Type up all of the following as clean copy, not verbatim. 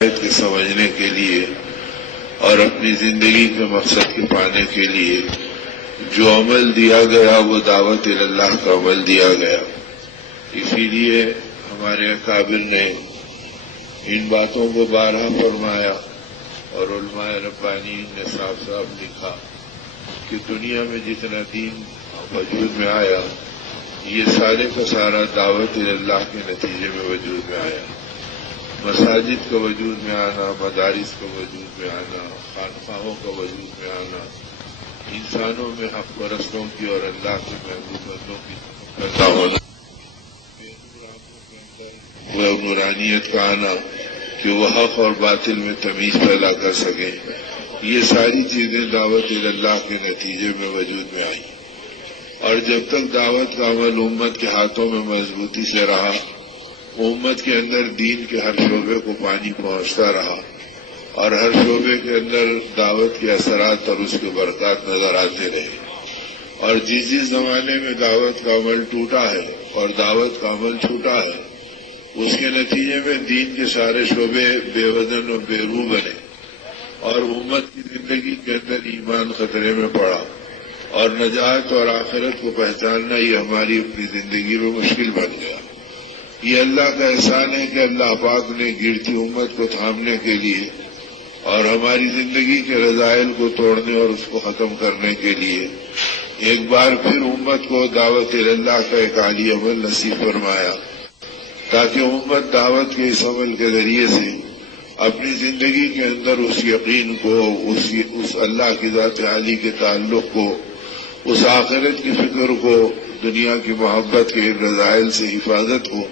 کے سمجھنے کے لیے اور اپنی زندگی کے مقصد کے پانے کے لیے جو عمل دیا گیا وہ دعوت اللہ کا عمل دیا گیا۔ اسی لیے ہمارے اکابر نے ان باتوں کو بارہا فرمایا اور علماء ربانیین نے صاف صاف لکھا کہ دنیا میں جتنا دین وجود میں آیا یہ سارے کا سارا دعوت اللہ کے نتیجے میں وجود میں آیا۔ مساجد کا وجود میں آنا، مدارس کا وجود میں آنا، خانقاہوں کا وجود میں آنا، انسانوں میں حق پرستوں کی اور اللہ کے محبوب بندوں کی پیدا ہونا، وہ نورانیت کا آنا کہ وہ حق اور باطل میں تمیز پیدا کر سکیں، یہ ساری چیزیں دعوت اللہ کے نتیجے میں وجود میں آئیں۔ اور جب تک دعوت کا عمل امت کے ہاتھوں میں مضبوطی سے رہا، امت کے اندر دین کے ہر شعبے کو پانی پہنچتا رہا اور ہر شعبے کے اندر دعوت کے اثرات اور اس کے برکات نظر آتے رہے۔ اور جس زمانے میں دعوت کا عمل ٹوٹا ہے اور دعوت کا عمل چھوٹا ہے، اس کے نتیجے میں دین کے سارے شعبے بے وزن اور بے روح بنے اور امت کی زندگی کے اندر ایمان خطرے میں پڑا اور نجات اور آخرت کو پہچاننا یہ ہماری اپنی زندگی میں مشکل بن گیا۔ یہ اللہ کا احسان ہے کہ اللہ پاک نے گرتی امت کو تھامنے کے لیے اور ہماری زندگی کے رذائل کو توڑنے اور اس کو ختم کرنے کے لیے ایک بار پھر امت کو دعوت اللہ کا ایک عالی عمل نصیب فرمایا، تاکہ امت دعوت کے اس عمل کے ذریعے سے اپنی زندگی کے اندر اس یقین کو، اس اللہ کی ذات عالی کے تعلق کو، اس آخرت کی فکر کو، دنیا کی محبت کے رذائل سے حفاظت کو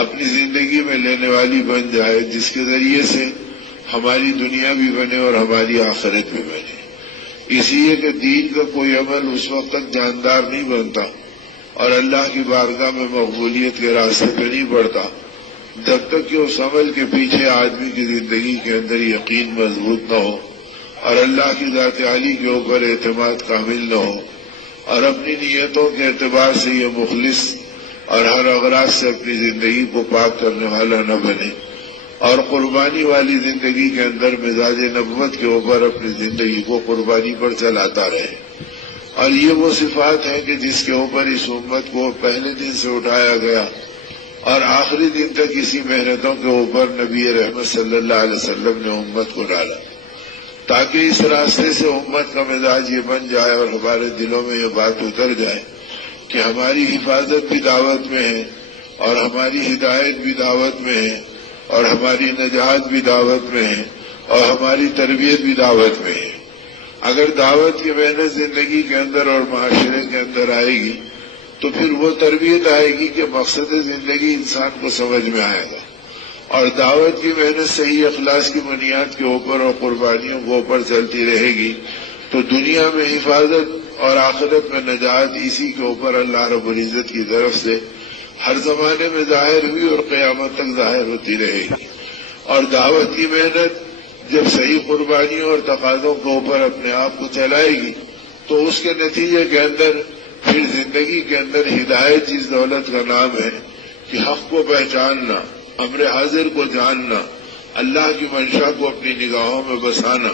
اپنی زندگی میں لینے والی بن جائے، جس کے ذریعے سے ہماری دنیا بھی بنے اور ہماری آخرت بھی بنے۔ اس لیے کہ دین کا کوئی عمل اس وقت تک جاندار نہیں بنتا اور اللہ کی بارگاہ میں مقبولیت کے راستے پہ نہیں بڑھتا جب تک کہ اس عمل کے پیچھے آدمی کی زندگی کے اندر یقین مضبوط نہ ہو اور اللہ کی ذات عالی کے اوپر اعتماد کامل نہ ہو اور اپنی نیتوں کے اعتبار سے یہ مخلص اور ہر اغراض سے اپنی زندگی کو پاک کرنے والا نہ بنے اور قربانی والی زندگی کے اندر مزاج نبوت کے اوپر اپنی زندگی کو قربانی پر چلاتا رہے۔ اور یہ وہ صفات ہیں کہ جس کے اوپر اس امت کو پہلے دن سے اٹھایا گیا اور آخری دن تک اسی محنتوں کے اوپر نبی رحمت صلی اللہ علیہ وسلم نے امت کو ڈالا، تاکہ اس راستے سے امت کا مزاج یہ بن جائے اور ہمارے دلوں میں یہ بات اتر جائے کہ ہماری حفاظت بھی دعوت میں ہے اور ہماری ہدایت بھی دعوت میں ہے اور ہماری نجات بھی دعوت میں ہے اور ہماری تربیت بھی دعوت میں ہے۔ اگر دعوت کی محنت زندگی کے اندر اور معاشرے کے اندر آئے گی تو پھر وہ تربیت آئے گی کہ مقصد زندگی انسان کو سمجھ میں آئے گا، اور دعوت کی محنت صحیح اخلاص کی بنیاد کے اوپر اور قربانیوں کے اوپر چلتی رہے گی تو دنیا میں حفاظت اور آخرت میں نجات اسی کے اوپر اللہ رب العزت کی طرف سے ہر زمانے میں ظاہر ہوئی اور قیامت تک ظاہر ہوتی رہے گی۔ اور دعوت کی محنت جب صحیح قربانیوں اور تقاضوں کے اوپر اپنے آپ کو چلائے گی تو اس کے نتیجے کے اندر پھر زندگی کے اندر ہدایت جس دولت کا نام ہے کہ حق کو پہچاننا، امر حاضر کو جاننا، اللہ کی منشا کو اپنی نگاہوں میں بسانا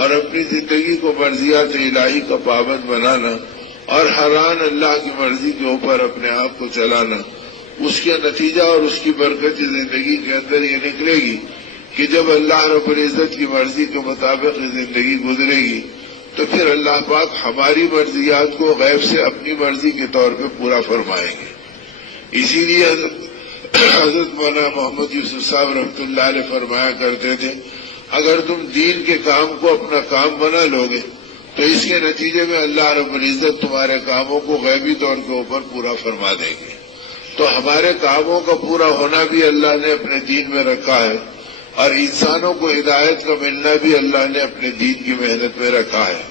اور اپنی زندگی کو مرضیات الہی کا پابند بنانا اور حران اللہ کی مرضی کے اوپر اپنے آپ کو چلانا، اس کے نتیجہ اور اس کی برکت زندگی کے اندر یہ نکلے گی کہ جب اللہ رب العزت کی مرضی کے مطابق زندگی گزرے گی تو پھر اللہ پاک ہماری مرضیات کو غیب سے اپنی مرضی کے طور پہ پورا فرمائیں گے۔ اسی لیے حضرت مولانا محمد یوسف صاحب رحمۃ اللہ علیہ فرمایا کرتے تھے، اگر تم دین کے کام کو اپنا کام بنا لو گے تو اس کے نتیجے میں اللہ رب العزت تمہارے کاموں کو غیبی طور کے اوپر پورا فرما دیں گے۔ تو ہمارے کاموں کا پورا ہونا بھی اللہ نے اپنے دین میں رکھا ہے اور انسانوں کو ہدایت کا ملنا بھی اللہ نے اپنے دین کی محنت میں رکھا ہے،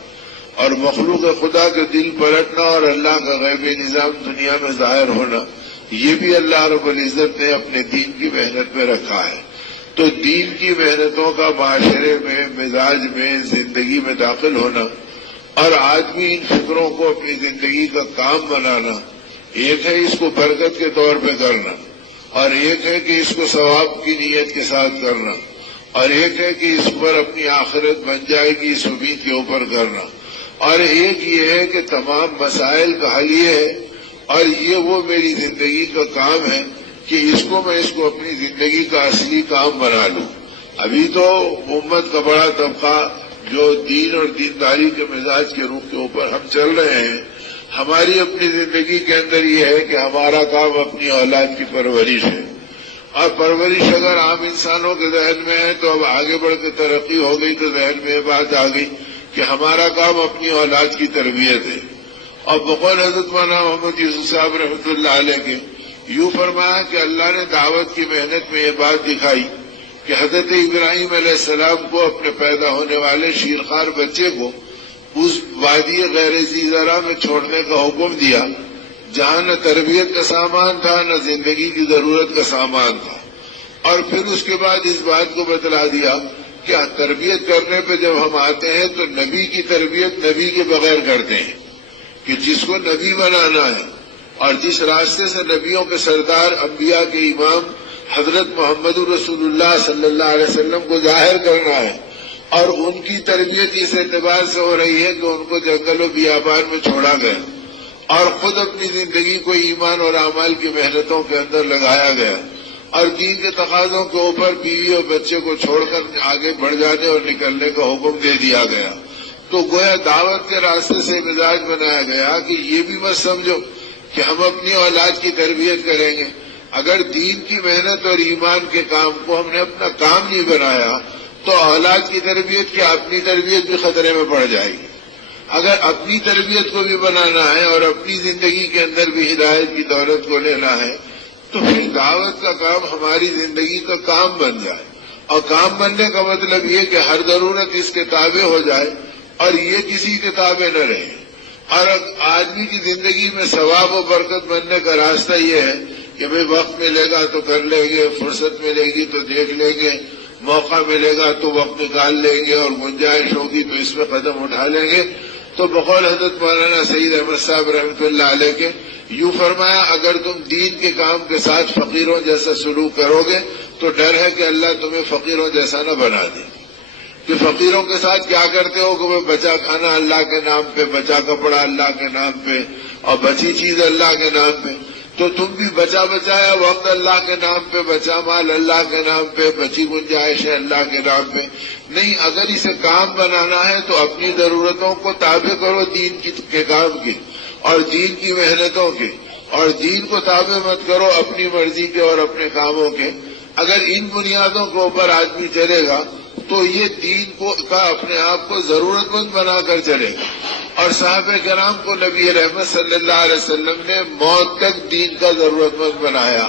اور مخلوق خدا کے دل پلٹنا اور اللہ کا غیبی نظام دنیا میں ظاہر ہونا یہ بھی اللہ رب العزت نے اپنے دین کی محنت میں رکھا ہے۔ تو دین کی محنتوں کا معاشرے میں، مزاج میں، زندگی میں داخل ہونا اور آدمی ان فکروں کو اپنی زندگی کا کام بنانا، ایک ہے اس کو برکت کے طور پہ کرنا اور ایک ہے کہ اس کو ثواب کی نیت کے ساتھ کرنا اور ایک ہے کہ اس پر اپنی آخرت بن جائے گی اس امید کے اوپر کرنا، اور ایک یہ ہے کہ تمام مسائل کا حل یہ ہے اور یہ وہ میری زندگی کا کام ہے کہ اس کو اپنی زندگی کا اصلی کام بنا لوں۔ ابھی تو امت کا بڑا طبقہ جو دین اور دینداری کے مزاج کے روح کے اوپر ہم چل رہے ہیں، ہماری اپنی زندگی کے اندر یہ ہے کہ ہمارا کام اپنی اولاد کی پرورش ہے، اور پرورش اگر عام انسانوں کے ذہن میں ہے تو اب آگے بڑھ کے ترقی ہو گئی تو ذہن میں یہ بات آ گئی کہ ہمارا کام اپنی اولاد کی تربیت ہے۔ اور بقول حضرت مولانا محمد یوسف صاحب رحمۃ اللہ علیہ کے یوں فرمایا کہ اللہ نے دعوت کی محنت میں یہ بات دکھائی کہ حضرت ابراہیم علیہ السلام کو اپنے پیدا ہونے والے شیرخوار بچے کو اس وادی غیر ذی زرع میں چھوڑنے کا حکم دیا جہاں نہ تربیت کا سامان تھا نہ زندگی کی ضرورت کا سامان تھا، اور پھر اس کے بعد اس بات کو بتلا دیا کہ تربیت کرنے پہ جب ہم آتے ہیں تو نبی کی تربیت نبی کے بغیر کرتے ہیں، کہ جس کو نبی بنانا ہے اور جس راستے سے نبیوں کے سردار انبیاء کے امام حضرت محمد رسول اللہ صلی اللہ علیہ وسلم کو ظاہر کرنا ہے، اور ان کی تربیت اس اعتبار سے ہو رہی ہے کہ ان کو جنگل و بیابان میں چھوڑا گیا اور خود اپنی زندگی کو ایمان اور اعمال کی محنتوں کے اندر لگایا گیا، اور دین کے تقاضوں کے اوپر بیوی اور بچے کو چھوڑ کر آگے بڑھ جانے اور نکلنے کا حکم دے دیا گیا۔ تو گویا دعوت کے راستے سے مزاج بنایا گیا کہ یہ بھی مت سمجھو کہ ہم اپنی اولاد کی تربیت کریں گے، اگر دین کی محنت اور ایمان کے کام کو ہم نے اپنا کام نہیں بنایا تو اولاد کی تربیت کیا اپنی تربیت بھی خطرے میں پڑ جائے گی۔ اگر اپنی تربیت کو بھی بنانا ہے اور اپنی زندگی کے اندر بھی ہدایت کی دولت کو لینا ہے تو پھر دعوت کا کام ہماری زندگی کا کام بن جائے، اور کام بننے کا مطلب یہ کہ ہر ضرورت اس کے تابع ہو جائے اور یہ کسی کے تابع نہ رہے۔ اور آدمی کی زندگی میں ثواب و برکت بننے کا راستہ یہ ہے کہ بھئی وقت ملے گا تو کر لیں گے، فرصت ملے گی تو دیکھ لیں گے، موقع ملے گا تو وقت نکال لیں گے، اور گنجائش ہوگی تو اس میں قدم اٹھا لیں گے۔ تو بقول حضرت مولانا سعید احمد صاحب رحمۃ اللہ علیہ کے یوں فرمایا، اگر تم دین کے کام کے ساتھ فقیروں جیسا سلوک کرو گے تو ڈر ہے کہ اللہ تمہیں فقیروں جیسا نہ بنا دے۔ کہ فقیروں کے ساتھ کیا کرتے ہو کہ بچا کھانا اللہ کے نام پہ، بچا کپڑا اللہ کے نام پہ، اور بچی چیز اللہ کے نام پہ، تو تم بھی بچا بچایا وقت اللہ کے نام پہ، بچا مال اللہ کے نام پہ، بچی گنجائش ہے اللہ کے نام پہ۔ نہیں، اگر اسے کام بنانا ہے تو اپنی ضرورتوں کو تابع کرو دین کے کام کی اور دین کی محنتوں کے، اور دین کو تابع مت کرو اپنی مرضی کے اور اپنے کاموں کے۔ اگر ان بنیادوں کے اوپر آدمی چلے گا تو یہ دین کا اپنے آپ کو ضرورت مند بنا کر چلے گا۔ اور صحابہ کرام کو نبی رحمت صلی اللہ علیہ وسلم نے موت تک دین کا ضرورت مند بنایا،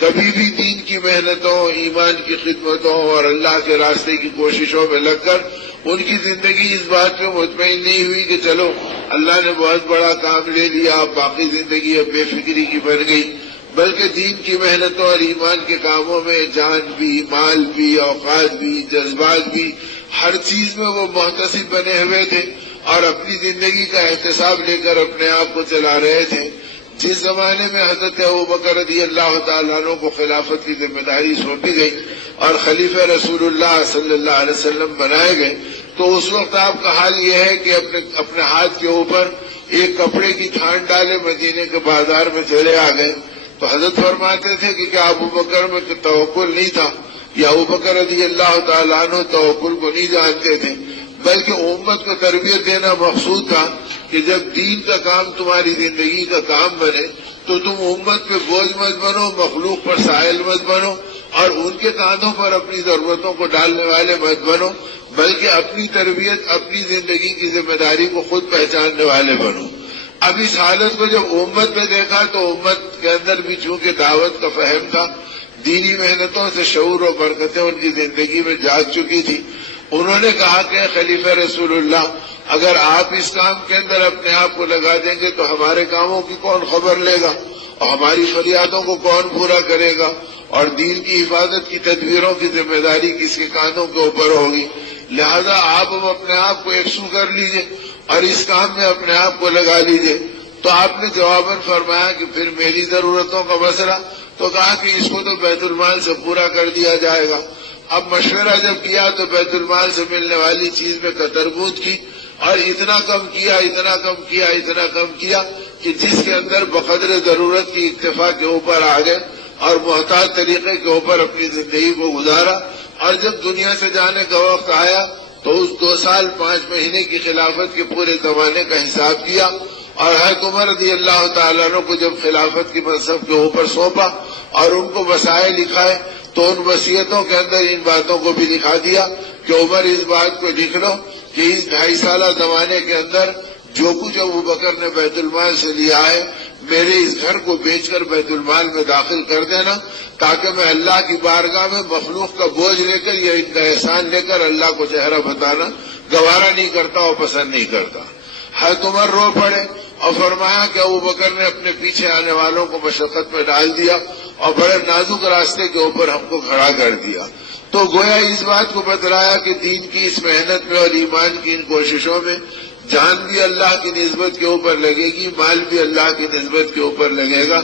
کبھی بھی دین کی محنتوں، ایمان کی خدمتوں اور اللہ کے راستے کی کوششوں میں لگ کر ان کی زندگی اس بات پہ مطمئن نہیں ہوئی کہ چلو اللہ نے بہت بڑا کام لے لیا، اب باقی زندگی اب بے فکری کی بن گئی، بلکہ دین کی محنتوں اور ایمان کے کاموں میں جان بھی، مال بھی، اوقات بھی، جذبات بھی، ہر چیز میں وہ محتسب بنے ہوئے تھے اور اپنی زندگی کا احتساب لے کر اپنے آپ کو چلا رہے تھے۔ جس زمانے میں حضرت ابوبکر رضی اللہ تعالیٰ عنہ کو خلافت کی ذمہ داری سونپی گئی اور خلیفہ رسول اللہ صلی اللہ علیہ وسلم بنائے گئے تو اس وقت آپ کا حال یہ ہے کہ اپنے ہاتھ کے اوپر ایک کپڑے کی چھانٹ ڈالے، مدینے کے بازار میں چلے آ گئے۔ تو حضرت فرماتے تھے کہ کیا ابوبکر میں توکل نہیں تھا، یا ابوبکر رضی اللہ تعالیٰ عنہ توکل کو نہیں جانتے تھے، بلکہ امت کو تربیت دینا مقصود تھا کہ جب دین کا کام تمہاری زندگی کا کام بنے تو تم امت پہ بوجھ مت بنو، مخلوق پر سائل مت بنو، اور ان کے کاندھوں پر اپنی ضرورتوں کو ڈالنے والے مت بنو، بلکہ اپنی تربیت، اپنی زندگی کی ذمہ داری کو خود پہچاننے والے بنو۔ اب اس حالت کو جب امت میں دیکھا تو امت کے اندر بھی چونکہ دعوت کا فہم تھا، دینی محنتوں سے شعور و برکتیں ان کی زندگی میں جاگ چکی تھی، انہوں نے کہا کہ خلیفہ رسول اللہ اگر آپ اس کام کے اندر اپنے آپ کو لگا دیں گے تو ہمارے کاموں کی کون خبر لے گا اور ہماری فریادوں کو کون پورا کرے گا، اور دین کی حفاظت کی تدبیروں کی ذمہ داری کس کے کانوں کے اوپر ہوگی، لہذا آپ اپنے آپ کو یکسو کر لیجئے اور اس کام میں اپنے آپ کو لگا لیجئے۔ تو آپ نے جواباً فرمایا کہ پھر میری ضرورتوں کا مسئلہ، تو کہا کہ اس کو تو بیت المال سے پورا کر دیا جائے گا۔ اب مشورہ جب کیا تو بیت المال سے ملنے والی چیز میں کتربوت کی اور اتنا کم کیا کہ جس کے اندر بقدر ضرورت کی اکتفا کے اوپر آ گئے اور محتاط طریقے کے اوپر اپنی زندگی کو گزارا. اور جب دنیا سے جانے کا وقت آیا تو اس 2 سال 5 مہینے کی خلافت کے پورے زمانے کا حساب کیا اور حضرت عمر رضی اللہ تعالیٰ عنہ کو جب خلافت کی منصب کے اوپر سونپا اور ان کو وصایے لکھائے تو ان وصیتوں کے اندر ان باتوں کو بھی لکھا دیا کہ عمر اس بات کو لکھ لو کہ اس 2.5 سالہ زمانے کے اندر جو کچھ ابو بکر نے بیت المال سے لیا ہے میرے اس گھر کو بیچ کر بیت المال میں داخل کر دینا تاکہ میں اللہ کی بارگاہ میں مخلوق کا بوجھ لے کر یا ان کا احسان لے کر اللہ کو چہرہ بتانا گوارا نہیں کرتا اور پسند نہیں کرتا. حضرت عمر رو پڑے اور فرمایا کہ ابو بکر نے اپنے پیچھے آنے والوں کو مشقت میں ڈال دیا اور بڑے نازک راستے کے اوپر ہم کو کھڑا کر دیا. تو گویا اس بات کو بتلایا کہ دین کی اس محنت میں اور ایمان کی ان کوششوں میں جان بھی اللہ کی نسبت کے اوپر لگے گی، مال بھی اللہ کی نسبت کے اوپر لگے گا،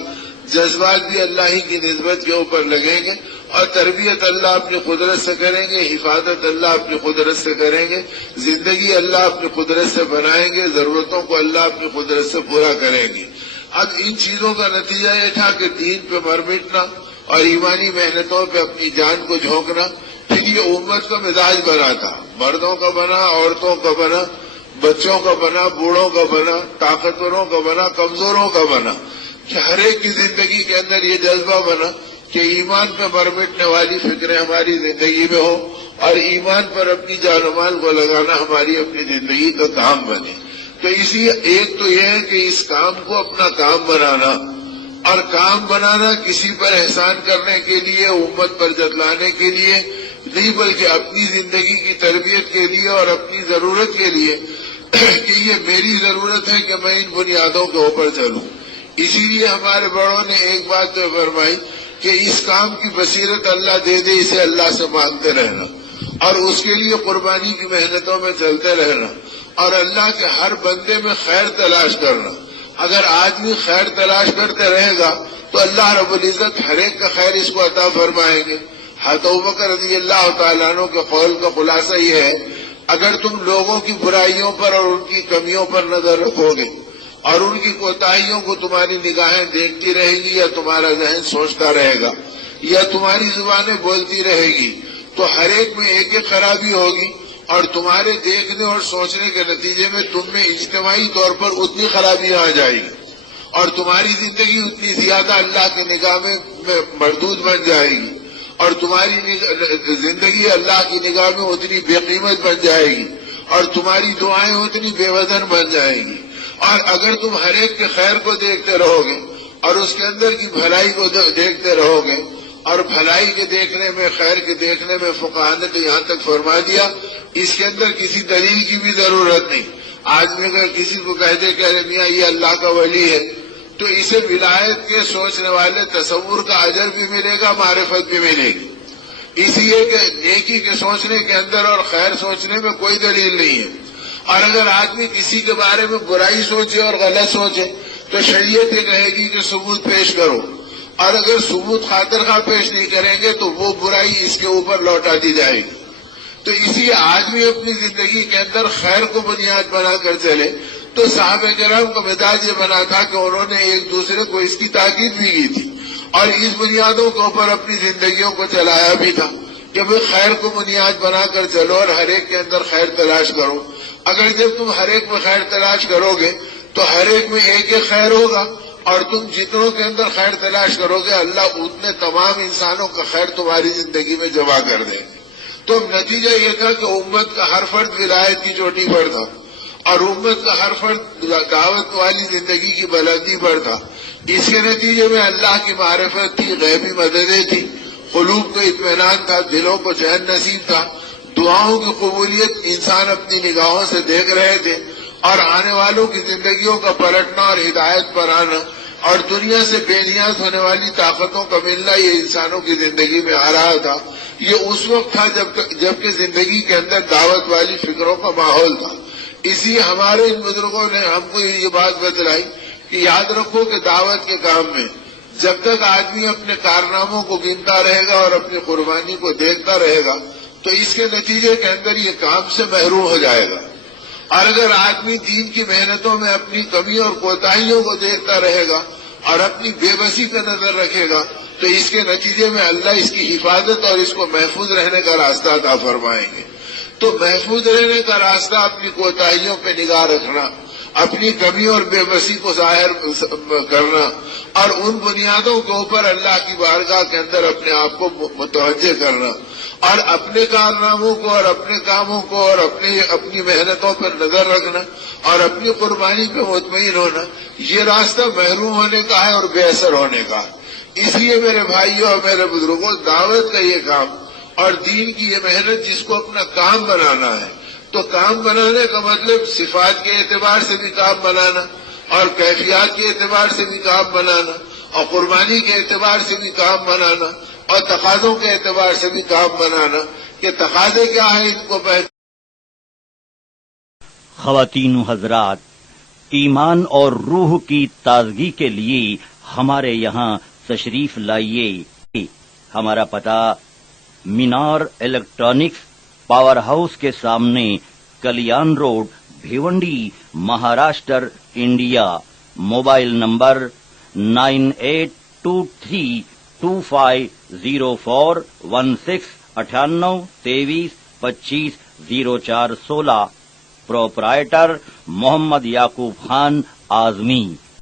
جذبات بھی اللہ ہی کی نسبت کے اوپر لگیں گے اور تربیت اللہ اپنی قدرت سے کریں گے، حفاظت اللہ اپنی قدرت سے کریں گے، زندگی اللہ اپنی قدرت سے بنائیں گے، ضرورتوں کو اللہ اپنی قدرت سے پورا کریں گے. اب ان چیزوں کا نتیجہ یہ تھا کہ دین پہ مر مٹنا اور ایمانی محنتوں پہ اپنی جان کو جھونکنا. پھر یہ امت کا مزاج بنا تھا، مردوں کا بنا، عورتوں کا بنا، بچوں کا بنا، بوڑھوں کا بنا، طاقتوروں کا بنا، کمزوروں کا بنا، کہ ہر ایک کی زندگی کے اندر یہ جذبہ بنا کہ ایمان پہ مر مٹنے والی فکریں ہماری زندگی میں ہو اور ایمان پر اپنی جان و مال کو لگانا ہماری اپنی زندگی کا کام بنے. تو اسی ایک تو یہ ہے کہ اس کام کو اپنا کام بنانا، اور کام بنانا کسی پر احسان کرنے کے لیے، امت پر جتلانے کے لیے نہیں بلکہ اپنی زندگی کی تربیت کے لیے اور اپنی ضرورت کے لیے کہ یہ میری ضرورت ہے کہ میں ان بنیادوں کے اوپر چلوں. اسی لیے ہمارے بڑوں نے ایک بات تو فرمائی کہ اس کام کی بصیرت اللہ دے دے، اسے اللہ سے مانگتے رہنا اور اس کے لیے قربانی کی محنتوں میں چلتے رہنا اور اللہ کے ہر بندے میں خیر تلاش کرنا. اگر آدمی خیر تلاش کرتے رہے گا تو اللہ رب العزت ہر ایک کا خیر اس کو عطا فرمائیں گے. حضرت ابوبکر رضی اللہ تعالیٰ عنہ کے قول کا خلاصہ یہ ہے، اگر تم لوگوں کی برائیوں پر اور ان کی کمیوں پر نظر رکھو گے اور ان کی کوتاہیوں کو تمہاری نگاہیں دیکھتی رہیں گی یا تمہارا ذہن سوچتا رہے گا یا تمہاری زبانیں بولتی رہے گی تو ہر ایک میں ایک ایک خرابی ہوگی اور تمہارے دیکھنے اور سوچنے کے نتیجے میں تم میں اجتماعی طور پر اتنی خرابیاں آ جائیں گی اور تمہاری زندگی اتنی زیادہ اللہ کی نگاہ میں مردود بن جائے گی اور تمہاری زندگی اللہ کی نگاہ میں اتنی بے قیمت بن جائے گی اور تمہاری دعائیں اتنی بے وزن بن جائیں گی. اور اگر تم ہر ایک کے خیر کو دیکھتے رہو گے اور اس کے اندر کی بھلائی کو دیکھتے رہو گے اور بھلائی کے دیکھنے میں، خیر کے دیکھنے میں فقہاء نے یہاں تک فرما دیا اس کے اندر کسی دلیل کی بھی ضرورت نہیں. آدمی اگر کسی کو کہہ دے کہ میاں یہ اللہ کا ولی ہے تو اسے ولایت کے سوچنے والے تصور کا اجر بھی ملے گا، معرفت بھی ملے گی. اس لیے کہ نیکی کے سوچنے کے اندر اور خیر سوچنے میں کوئی دلیل نہیں ہے. اور اگر آدمی کسی کے بارے میں برائی سوچے اور غلط سوچے تو شریعت یہ کہے گی کہ ثبوت پیش کرو، اور اگر ثبوت خاطر خواہ پیش نہیں کریں گے تو وہ برائی اس کے اوپر لوٹا دی جائے گی. تو اسی آدمی اپنی زندگی کے اندر خیر کو بنیاد بنا کر چلے. تو صحابہ کرام کا مزاج یہ بنا تھا کہ انہوں نے ایک دوسرے کو اس کی تاکید بھی کی تھی اور اس بنیادوں کے اوپر اپنی زندگیوں کو چلایا بھی تھا کہ بھئی خیر کو بنیاد بنا کر چلو اور ہر ایک کے اندر خیر تلاش کرو. اگر جب تم ہر ایک میں خیر تلاش کرو گے تو ہر ایک میں ایک ایک خیر ہوگا اور تم جتنوں کے اندر خیر تلاش کرو گے اللہ اتنے تمام انسانوں کا خیر تمہاری زندگی میں جمع کر دے. تو نتیجہ یہ تھا کہ امت کا ہر فرد ولایت کی چوٹی پر تھا اور امت کا ہر فرد دعوت والی زندگی کی بلندی پر تھا. اس کے نتیجے میں اللہ کی معرفت تھی، غیبی مددیں تھی، قلوب کو اطمینان تھا، دلوں کو چین نصیب تھا، دعاؤں کی قبولیت انسان اپنی نگاہوں سے دیکھ رہے تھے اور آنے والوں کی زندگیوں کا پلٹنا اور ہدایت پر آنا اور دنیا سے بے نیاز ہونے والی طاقتوں کا ملنا یہ انسانوں کی زندگی میں آ رہا تھا. یہ اس وقت تھا جبکہ زندگی کے اندر دعوت والی فکروں کا ماحول تھا. اسی ہمارے ان بزرگوں نے ہم کو یہ بات بتلائی کہ یاد رکھو کہ دعوت کے کام میں جب تک آدمی اپنے کارناموں کو گنتا رہے گا اور اپنی قربانی کو دیکھتا رہے گا تو اس کے نتیجے کے اندر یہ کام سے محروم ہو جائے گا. اور اگر آدمی دین کی محنتوں میں اپنی کمی اور کوتاہیوں کو دیکھتا رہے گا اور اپنی بے بسی پہ نظر رکھے گا تو اس کے نتیجے میں اللہ اس کی حفاظت اور اس کو محفوظ رہنے کا راستہ عطا فرمائیں گے. تو محفوظ رہنے کا راستہ اپنی کوتاہیوں پہ نگاہ رکھنا، اپنی کمی اور بے بسی کو ظاہر کرنا اور ان بنیادوں کے اوپر اللہ کی بارگاہ کے اندر اپنے آپ کو متوجہ کرنا اور اپنے کارناموں کو اور اپنے کاموں کو اور اپنی محنتوں پر نظر رکھنا اور اپنی قربانی پہ مطمئن ہونا، یہ راستہ محروم ہونے کا ہے اور بے اثر ہونے کا. اس لیے میرے بھائیوں اور میرے بزرگوں، دعوت کا یہ کام اور دین کی یہ محنت جس کو اپنا کام بنانا ہے، تو کام بنانے کا مطلب صفات کے اعتبار سے بھی کام بنانا اور کیفیات کے اعتبار سے بھی کام بنانا اور قربانی کے اعتبار سے بھی کام بنانا اور تقاضوں کے اعتبار سے بھی کام بنانا کہ تقاضے کیا ہیں ان کو خواتین و حضرات، ایمان اور روح کی تازگی کے لیے ہمارے یہاں تشریف لائیے. ہمارا پتہ مینار الیکٹرانکس پاور ہاؤس کے سامنے، Kalyan road, Bhiwandi, Maharashtra, India. Mobile number 9823250416 9823250416. Proprietor Mohammad Yaqub Khan Azmi.